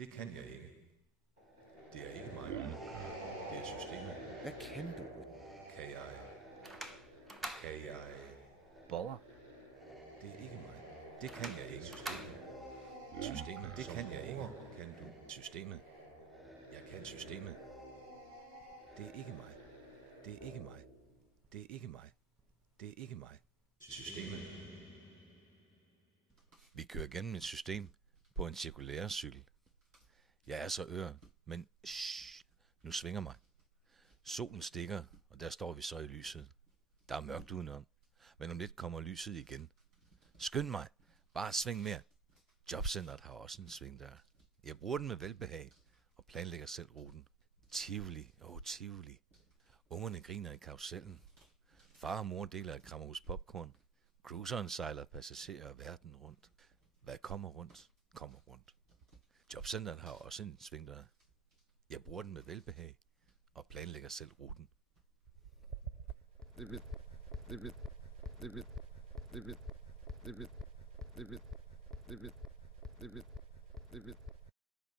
Det kan jeg ikke. Det er ikke mig. Det er systemet. Hvad kan du? Kan jeg? Kan jeg? Borger. Det er ikke mig. Det kan jeg ikke. Systemet. Systemet. Det kan jeg ikke. Kan du? Systemet. Jeg kan systemet. Det er ikke mig. Det er ikke mig. Det er ikke mig. Det er ikke mig. Systemet. Vi kører gennem et system på en cirkulærcykel. Jeg er så ør, men nu svinger mig. Solen stikker, og der står vi så i lyset. Der er mørkt udenom, men om lidt kommer lyset igen. Skynd mig, bare sving mere. Jobcentret har også en svingdør. Jeg bruger den med velbehag og planlægger selv ruten. Tivoli, Tivoli. Ungerne griner i karusellen. Far og mor deler et krammerhus popcorn. Cruiseren sejler passagerer verden rundt. Hvad kommer rundt, kommer rundt. Jobcentret har også en svingdør. Jeg bruger den med velbehag og planlægger selv ruten. Det